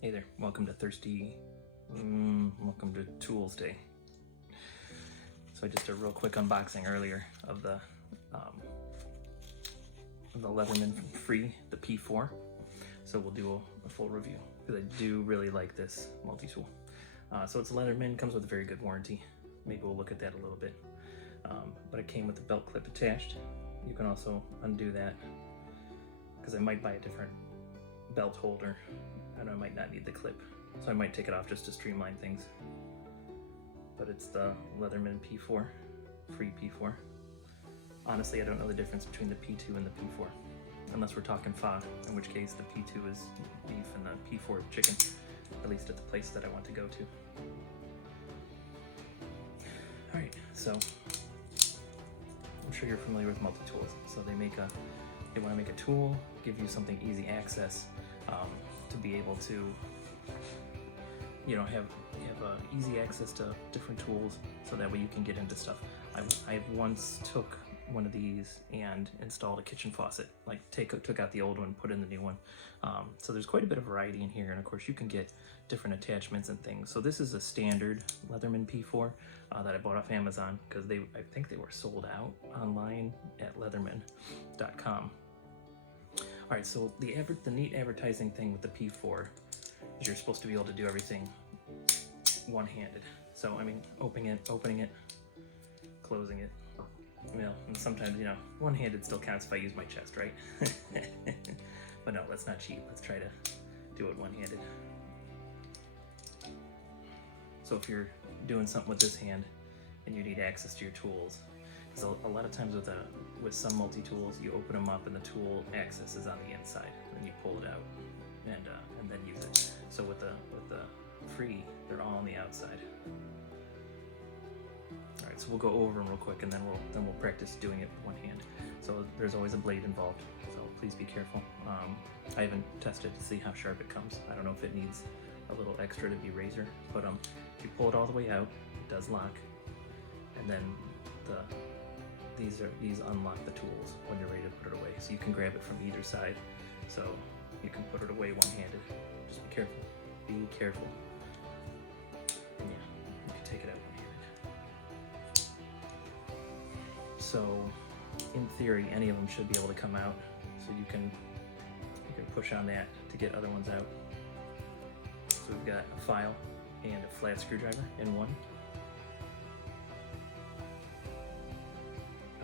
Hey there, welcome to welcome to Toolsday. So I just did a real quick unboxing earlier of the Leatherman Free, the P4. So we'll do a full review because I do really like this multi-tool. So it's Leatherman, comes with a very good warranty. Maybe we'll look at that a little bit. But it came with the belt clip attached. You can also undo that because I might buy a different belt holder and I might not need the clip. So I might take it off just to streamline things. But it's the Leatherman P4, free P4. Honestly, I don't know the difference between the P2 and the P4, unless we're talking pho, in which case the P2 is beef and the P4 chicken, at least at the place that I want to go to. All right, so I'm sure you're familiar with multi-tools. So they want to make a tool, give you something easy access to be able to, have easy access to different tools, so that way you can get into stuff. I once took one of these and installed a kitchen faucet, like took out the old one, put in the new one. So there's quite a bit of variety in here, and of course you can get different attachments and things. So this is a standard Leatherman P4 that I bought off Amazon because I think they were sold out online at leatherman.com. All right, so the neat advertising thing with the P4 is you're supposed to be able to do everything one-handed. So I mean, opening it, closing it. And sometimes, one-handed still counts if I use my chest, right? But no, let's not cheat. Let's try to do it one-handed. So if you're doing something with this hand and you need access to your tools, because a lot of times with some multi-tools, you open them up and the tool access is on the inside, and then you pull it out and then use it. So with the free, they're all on the outside. All right, so we'll go over them real quick, and then we'll practice doing it with one hand. So there's always a blade involved, so please be careful. I haven't tested to see how sharp it comes. I don't know if it needs a little extra to be razor, but if you pull it all the way out, it does lock, and then these unlock the tools when you're ready to put it away. So you can grab it from either side, so you can put it away one-handed. Just be careful. Be careful. Yeah, you can take it out one-handed. So, in theory, any of them should be able to come out. So you can push on that to get other ones out. So we've got a file and a flat screwdriver in one.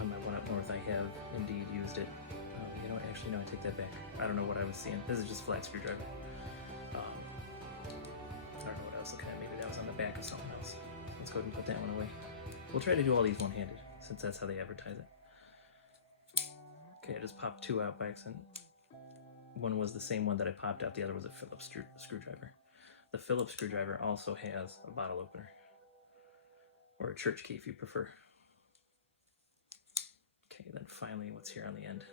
On my one up north, I have indeed used it. Actually, no, I take that back. I don't know what I was seeing. This is just flat screwdriver. I don't know what I was looking at. Maybe that was on the back of something else. Let's go ahead and put that one away. We'll try to do all these one-handed, since that's how they advertise it. Okay, I just popped two out by accident. One was the same one that I popped out. The other was a Phillips screwdriver. The Phillips screwdriver also has a bottle opener, or a church key if you prefer. Okay, then finally, what's here on the end?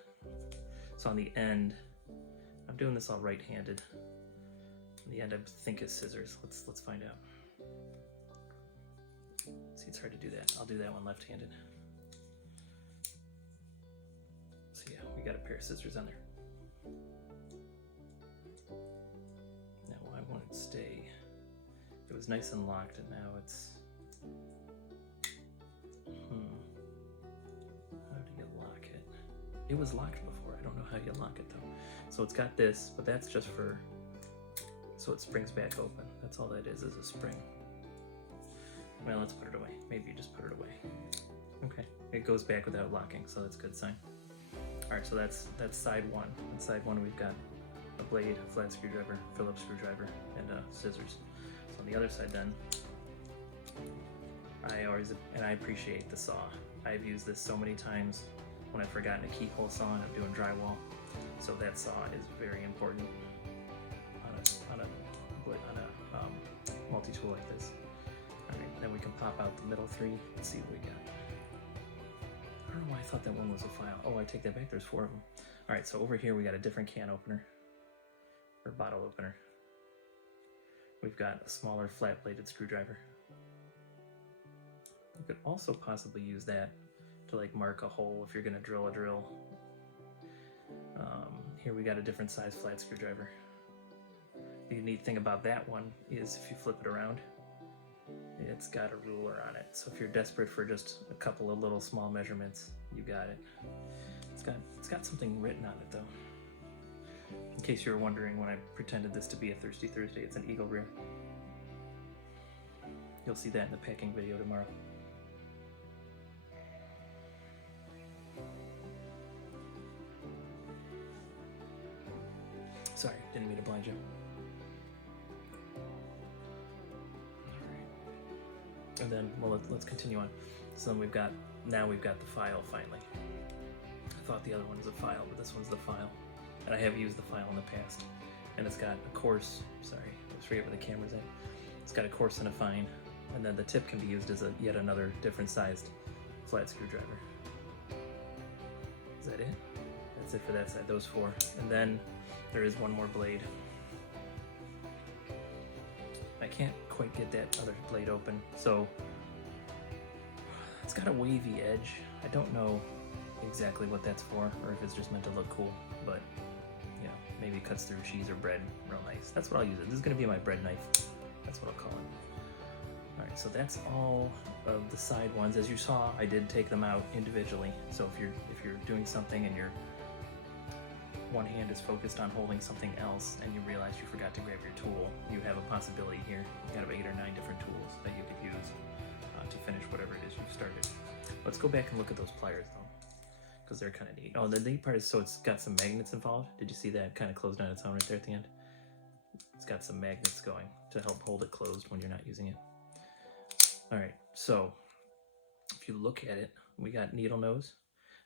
So on the end, I'm doing this all right-handed. On the end, I think is scissors. Let's find out. See, it's hard to do that. I'll do that one left-handed. So yeah, we got a pair of scissors on there. Now why won't it stay? It was nice and locked, and now it's... How do you lock it? It was locked before. I don't know how you lock it though. So it's got this, but that's just for... So it springs back open. That's all that is a spring. Well, let's put it away. Maybe you just put it away. Okay, it goes back without locking, so that's a good sign. All right, so that's side one. On side one, we've got a blade, a flat screwdriver, Phillips screwdriver, and scissors. So on the other side then, I appreciate the saw. I've used this so many times when I've forgotten a keyhole saw and I'm doing drywall. So that saw is very important on a multi-tool like this. All right, then we can pop out the middle three and see what we got. I don't know why I thought that one was a file. Oh, I take that back, there's 4 of them. All right, so over here we got a different can opener, or bottle opener. We've got a smaller flat-bladed screwdriver. You could also possibly use that to like mark a hole if you're gonna drill a drill. Here we got a different size flat screwdriver. The neat thing about that one is if you flip it around, it's got a ruler on it. So if you're desperate for just a couple of little small measurements, you got it. It's got something written on it though. In case you were wondering when I pretended this to be a Thirsty Thursday, it's an eagle rear. You'll see that in the packing video tomorrow. Sorry, didn't mean to blind you. Alright. And then, well, let's continue on. So then we've got the file finally. I thought the other one was a file, but this one's the file. And I have used the file in the past. And it's got a coarse, sorry, I forget where the camera's at. It's got a coarse and a fine. And then the tip can be used as yet another different sized flat screwdriver. Is that it? That's it for that side, those four. And then there is one more blade. I can't quite get that other blade open. So it's got a wavy edge. I don't know exactly what that's for, or if it's just meant to look cool, but you know, maybe it cuts through cheese or bread real nice. That's what I'll use it. This is gonna be my bread knife. That's what I'll call it. All right, so that's all of the side ones. As you saw, I did take them out individually. So if you're doing something and your one hand is focused on holding something else and you realize you forgot to grab your tool, you have a possibility here. You've got about 8 or 9 different tools that you could use to finish whatever it is you've started. Let's go back and look at those pliers though, because they're kind of neat. Oh, the neat part is, so it's got some magnets involved. Did you see that kind of closed on its own right there at the end? It's got some magnets going to help hold it closed when you're not using it. All right, so if you look at it, we got needle nose,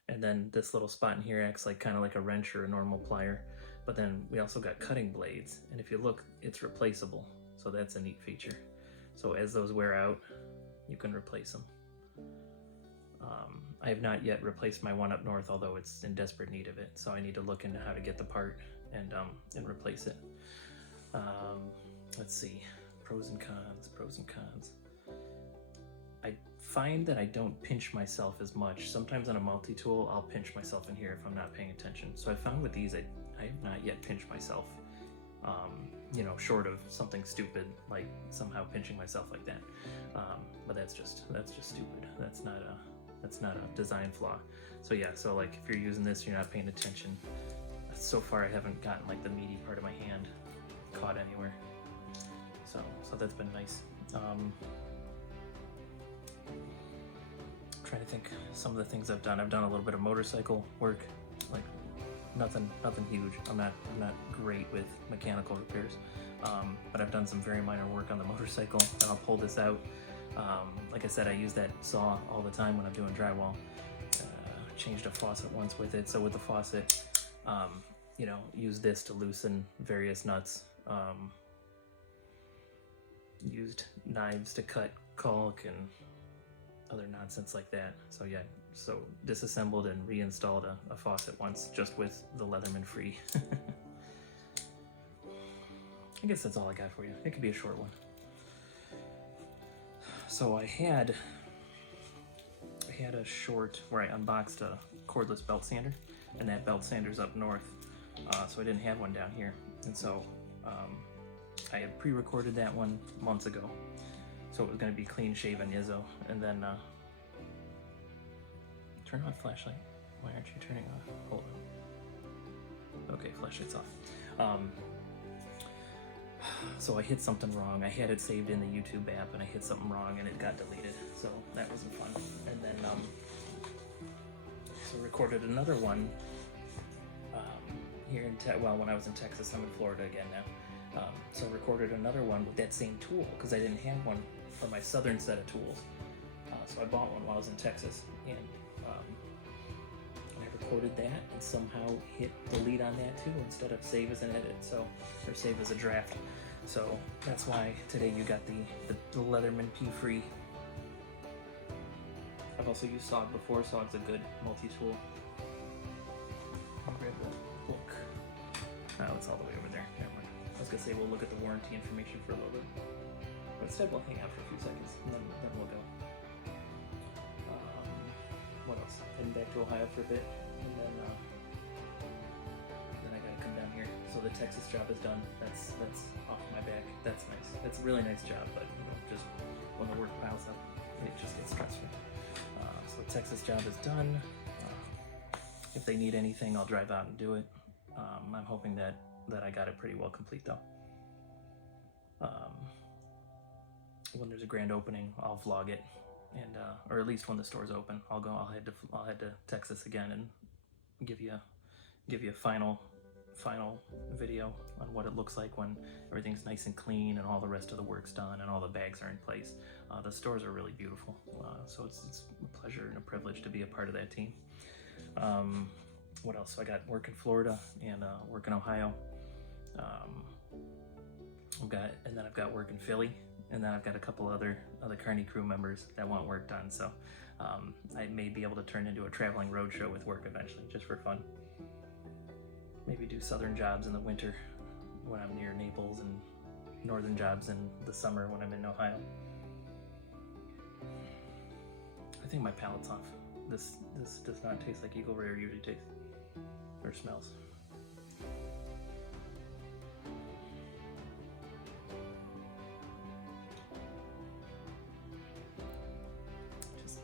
and then this little spot in here acts like kind of like a wrench or a normal plier. But then we also got cutting blades, and if you look, it's replaceable. So that's a neat feature. So as those wear out, you can replace them. I have not yet replaced my one up north, although it's in desperate need of it. So I need to look into how to get the part and replace it. Let's see, pros and cons. I find that I don't pinch myself as much. Sometimes on a multi-tool, I'll pinch myself in here if I'm not paying attention. So I found with these, I have not yet pinched myself, you know, short of something stupid, like somehow pinching myself like that. But that's just stupid. That's not a design flaw. So yeah, so like if you're using this, you're not paying attention. So far, I haven't gotten like the meaty part of my hand caught anywhere. So that's been nice. Trying to think some of the things I've done. I've done a little bit of motorcycle work, like nothing huge. I'm not great with mechanical repairs, but I've done some very minor work on the motorcycle, and I'll pull this out. Like I said, I use that saw all the time when I'm doing drywall. Changed a faucet once with it. So with the faucet, you know, use this to loosen various nuts. Used knives to cut caulk and other nonsense like that. So yeah, so disassembled and reinstalled a faucet once, just with the Leatherman free. I guess that's all I got for you. It could be a short one. So I had a short where I unboxed a cordless belt sander, and that belt sander's up north, so I didn't have one down here, and so I had pre-recorded that one months ago, so it was going to be clean shaven Izzo. And then turn on flashlight. Why aren't you turning on? Hold on. Okay, flashlight's off. So I hit something wrong. I had it saved in the YouTube app, and I hit something wrong, and it got deleted. So that wasn't fun. And then so recorded another one here in when I was in Texas. I'm in Florida again now. So recorded another one with that same tool, because I didn't have one for my southern set of tools. So I bought one while I was in Texas, and I recorded that and somehow hit delete on that too instead of save as an edit, or save as a draft. So that's why today you got the Leatherman P-Free. I've also used SOG before. SOG's a good multi-tool. I'll grab the book. Oh, it's all the way over there. Never mind. I was gonna say we'll look at the warranty information for a little bit, but instead we'll hang out for a few seconds and then we'll go. What else? going back to Ohio for a bit, and then I gotta come down here. So the Texas job is done. That's off my back. That's nice. That's a really nice job, but you know, just when the work piles up, it just gets stressful. So the Texas job is done. If they need anything, I'll drive out and do it. I'm hoping that I got it pretty well complete though. When there's a grand opening, I'll vlog it, and or at least when the store's open, I'll head to Texas again and give you a final video on what it looks like when everything's nice and clean and all the rest of the work's done and all the bags are in place. The stores are really beautiful, so it's a pleasure and a privilege to be a part of that team. What else? So I got work in Florida and work in Ohio. I've got work in Philly, and then I've got a couple other Carney crew members that want work done. So I may be able to turn into a traveling roadshow with work eventually, just for fun. Maybe do southern jobs in the winter when I'm near Naples, and northern jobs in the summer when I'm in Ohio. I think my palate's off. This does not taste like Eagle Rare usually tastes or smells. Just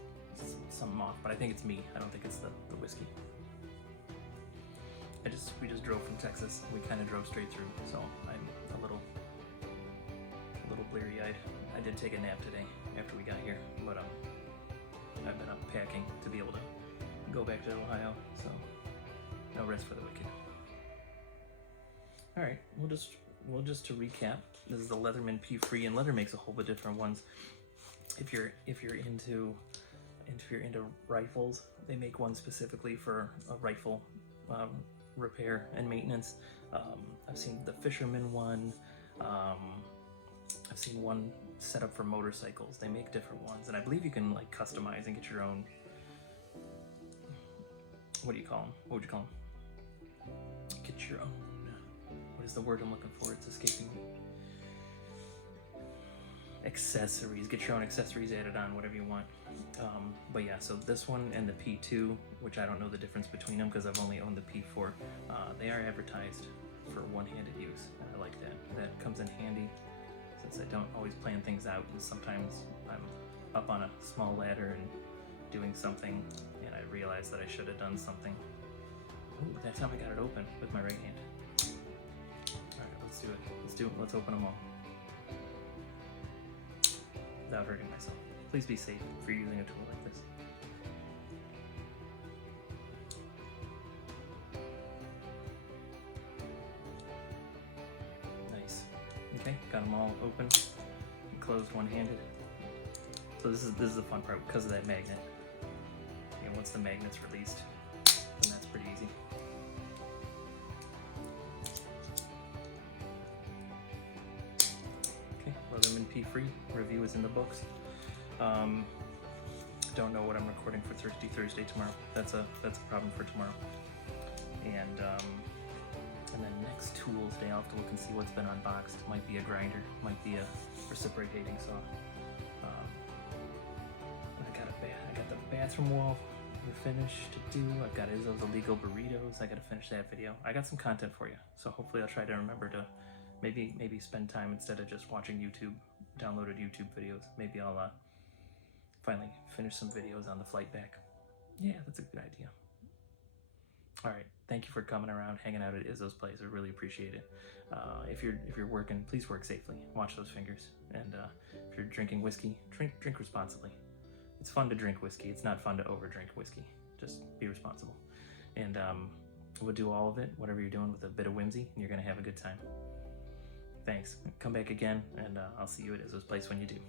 something off, but I think it's me. I don't think it's the whiskey. We just drove from Texas. We kind of drove straight through, so I'm a little bleary-eyed. I did take a nap today after we got here, but I've been up packing to be able to go back to Ohio, so no rest for the wicked. All right, we'll just to recap. This is the Leatherman P-Free, and Leather makes a whole bunch of different ones. If you're into rifles, they make one specifically for a rifle repair and maintenance. I've seen the Fisherman one. I've seen one set up for motorcycles. They make different ones, and I believe you can like customize and get your own. What do you call them? What would you call them? Get your own. What is the word I'm looking for? It's escaping me. Accessories. Get your own accessories added on, whatever you want. But yeah, so this one and the P2, which I don't know the difference between them because I've only owned the P4, they are advertised for one-handed use, and I like that. That comes in handy since I don't always plan things out, and sometimes I'm up on a small ladder and doing something, and I realize that I should have done something. Ooh, that time I got it open with my right hand. All right, let's do it. Let's open them all without hurting myself. Please be safe if you're using a tool like this. Nice. Okay, got them all open, closed one-handed. So this is the fun part because of that magnet. And once the magnet's released, then that's pretty easy. Okay, Leatherman P-Free review is in the books. Don't know what I'm recording for Thirsty Thursday tomorrow. That's a problem for tomorrow. And then next Toolsday, I'll have to look and see what's been unboxed. Might be a grinder, might be a reciprocating saw. I got the bathroom wall finished to do. I've got Izzo's illegal burritos. I got to finish that video. I got some content for you, so hopefully I'll try to remember to maybe spend time instead of just watching YouTube, downloaded YouTube videos. Maybe I'll finally finish some videos on the flight back. Yeah, that's a good idea. All right, thank you for coming around, hanging out at Izzo's place. I really appreciate it. If you're working, please work safely. Watch those fingers. And if you're drinking whiskey, drink responsibly. It's fun to drink whiskey. It's not fun to overdrink whiskey. Just be responsible. And we'll do all of it, whatever you're doing, with a bit of whimsy, and you're gonna have a good time. Thanks. Come back again, and I'll see you at Izzo's place when you do.